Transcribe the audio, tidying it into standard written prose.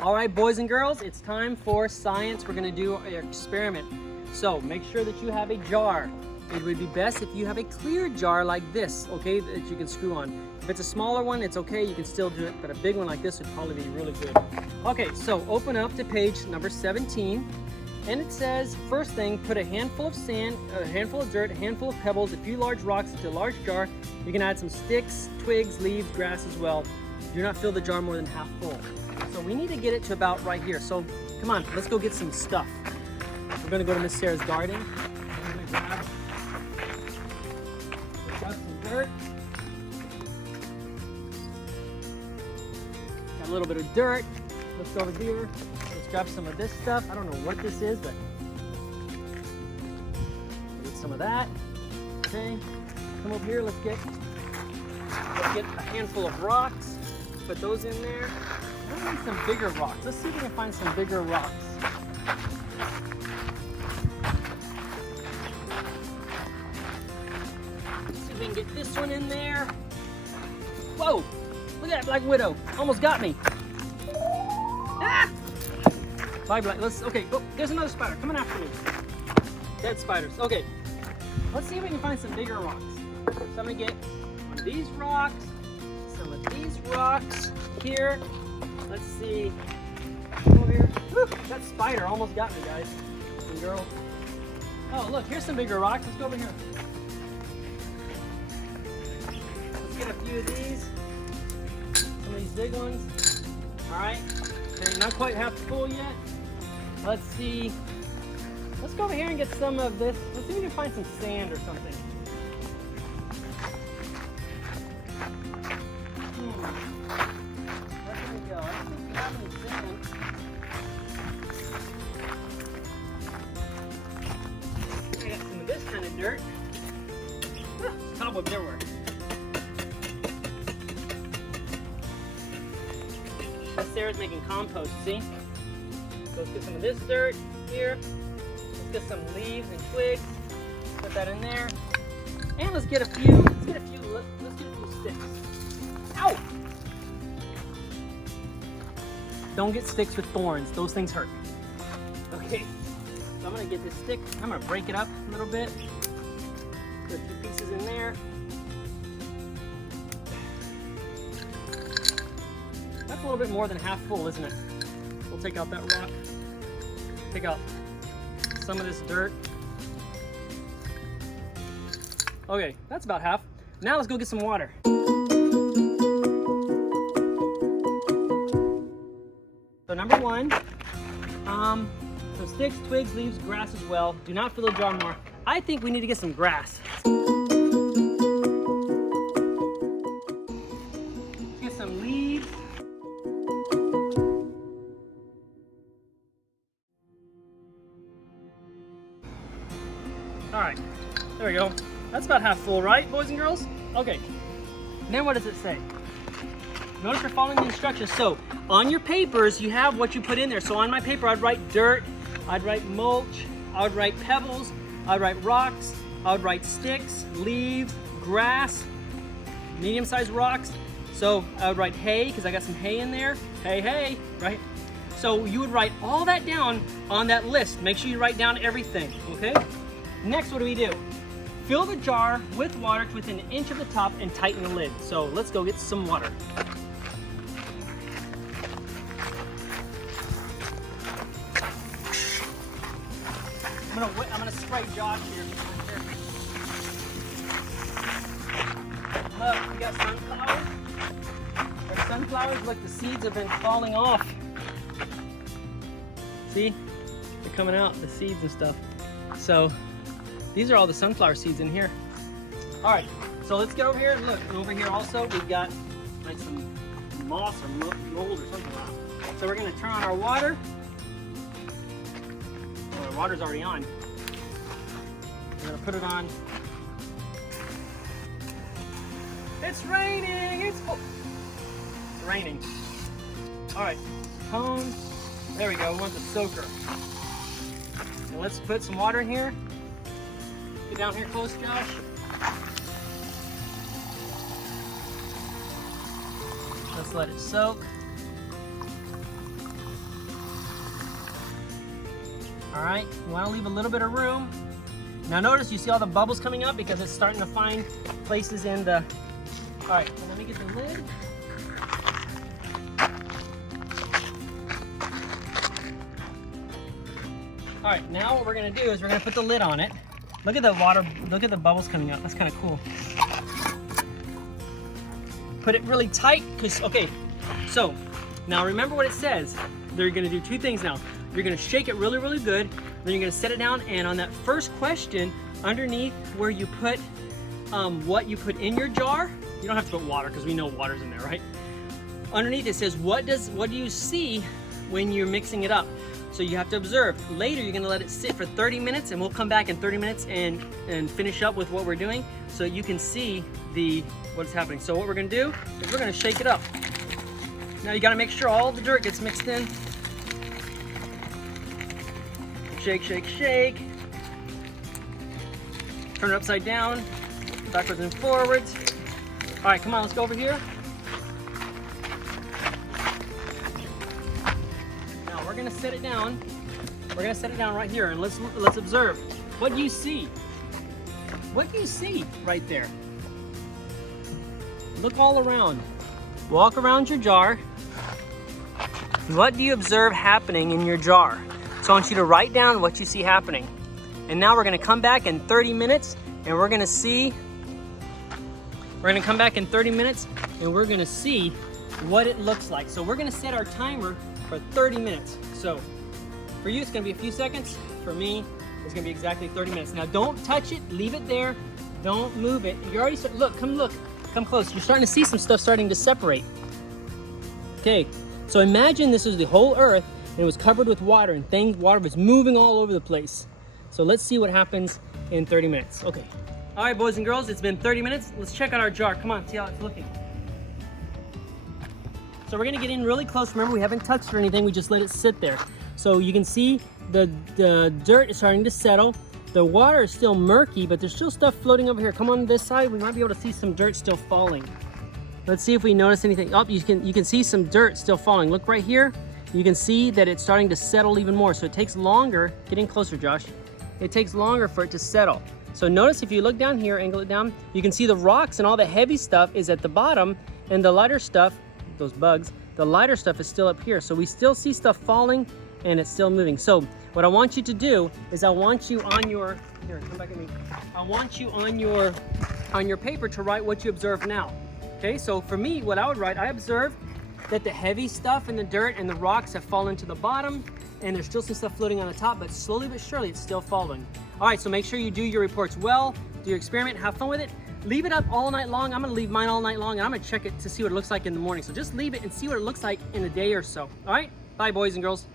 All right, boys and girls, it's time for science. We're gonna do an experiment. So make sure that you have a jar. It would be best if you have a clear jar like this, okay, that you can screw on. If it's a smaller one, it's okay, you can still do it, but a big one like this would probably be really good. Okay, so open up to page number 17, and it says, first thing, put a handful of sand, a handful of dirt, a handful of pebbles, a few large rocks into a large jar. You can add some sticks, twigs, leaves, grass as well. Do not fill the jar more than half full. So we need to get it to about right here. So come on, let's go get some stuff. We're gonna go to Miss Sarah's garden. We're gonna grab some dirt. Got a little bit of dirt. Let's go over here. Let's grab some of this stuff. I don't know what this is, but get some of that. Okay, come over here. Let's get a handful of rocks. Put those in there. I need some bigger rocks. Let's see if we can find some bigger rocks. Let's see if we can get this one in there. Whoa! Look at that Black Widow. Almost got me. Ah! Bye, Black. Okay. Oh, there's another spider coming after me. Dead spiders. Okay. Let's see if we can find some bigger rocks. So I'm gonna get one of these rocks, some of these rocks here. Let's see. Come over here. Woo, that spider almost got me, guys and girls. Oh, look, here's some bigger rocks. Let's go over here. Let's get a few of these. Some of these big ones. All right. Okay, not quite half full yet. Let's see. Let's go over here and get some of this. Let's see if we can find some sand or something. Dirt. Cobwebs everywhere. Sarah's making compost, see? So let's get some of this dirt here. Let's get some leaves and twigs. Put that in there. And let's get a few sticks. Ow! Don't get sticks with thorns. Those things hurt. Okay. So I'm gonna get this stick. I'm gonna break it up a little bit. Put a few pieces in there. That's a little bit more than half full, isn't it? We'll take out that rock. Take out some of this dirt. Okay, that's about half. Now let's go get some water. So number one, some sticks, twigs, leaves, grass as well. Do not fill the jar more. I think we need to get some grass. Get some leaves. All right, there we go. That's about half full, right, boys and girls? Okay, then what does it say? Notice you're following the instructions. So on your papers, you have what you put in there. So on my paper, I'd write dirt, I'd write mulch, I would write pebbles, I would write rocks, I would write sticks, leaves, grass, medium-sized rocks. So I would write hay, because I got some hay in there. Hay, right? So you would write all that down on that list. Make sure you write down everything, okay? Next, what do? Fill the jar with water to within an inch of the top and tighten the lid. So let's go get some water. I'm gonna spray Josh here. Look, we got sunflowers. Our sunflowers, look, the seeds have been falling off. See? They're coming out, the seeds and stuff. So these are all the sunflower seeds in here. All right, so let's get over here. Look, over here also, we've got like some moss or mold or something like that. So we're gonna turn on our water. Our water's already on. We're gonna put it on. It's raining! It's raining. All right, home. There we go, we want the soaker. And let's put some water in here. Get down here close, Josh. Let's let it soak. All right, you want to leave a little bit of room. Now notice you see all the bubbles coming up because it's starting to find places in the... All right, so let me get the lid. All right, now what we're gonna do is we're gonna put the lid on it. Look at the water, look at the bubbles coming up. That's kind of cool. Put it really tight, because, okay, so now remember what it says. They're gonna do two things now. You're gonna shake it really, really good. Then you're gonna set it down, and on that first question, underneath where you put what you put in your jar, you don't have to put water because we know water's in there, right? Underneath it says, what do you see when you're mixing it up? So you have to observe. Later, you're gonna let it sit for 30 minutes, and we'll come back in 30 minutes and finish up with what we're doing so you can see what's happening. So what we're gonna do is we're gonna shake it up. Now you gotta make sure all the dirt gets mixed in. Shake, shake, shake. Turn it upside down, backwards and forwards. All right, come on, let's go over here. Now we're gonna set it down. We're gonna set it down right here, and let's observe. What do you see? What do you see right there? Look all around. Walk around your jar. What do you observe happening in your jar? So I want you to write down what you see happening. And now we're gonna come back in 30 minutes and we're gonna come back in 30 minutes and we're gonna see what it looks like. So we're gonna set our timer for 30 minutes. So for you, it's gonna be a few seconds. For me, it's gonna be exactly 30 minutes. Now don't touch it, leave it there. Don't move it. You already look, come close. You're starting to see some stuff starting to separate. Okay, so imagine this is the whole earth and it was covered with water and water was moving all over the place. So let's see what happens in 30 minutes. Okay. All right, boys and girls, it's been 30 minutes. Let's check out our jar. Come on, see how it's looking. So we're gonna get in really close. Remember, we haven't touched or anything. We just let it sit there. So you can see the dirt is starting to settle. The water is still murky, but there's still stuff floating over here. Come on this side. We might be able to see some dirt still falling. Let's see if we notice anything. Oh, you can see some dirt still falling. Look right here. You can see that it's starting to settle even more. So it takes longer. Get in closer, Josh. It takes longer for it to settle. So notice if you look down here, angle it down, you can see the rocks and all the heavy stuff is at the bottom, and the lighter stuff, those bugs, the lighter stuff is still up here. So we still see stuff falling and it's still moving. So what I want you to do is I want you on your, here, come back at me. I want you on your paper to write what you observe now. Okay, so for me, what I would write, I observed that the heavy stuff and the dirt and the rocks have fallen to the bottom, and there's still some stuff floating on the top, but slowly but surely it's still falling. All right, so make sure you do your reports well, do your experiment, have fun with it. Leave it up all night long. I'm gonna leave mine all night long, and I'm gonna check it to see what it looks like in the morning. So just leave it and see what it looks like in a day or so. All right, bye boys and girls.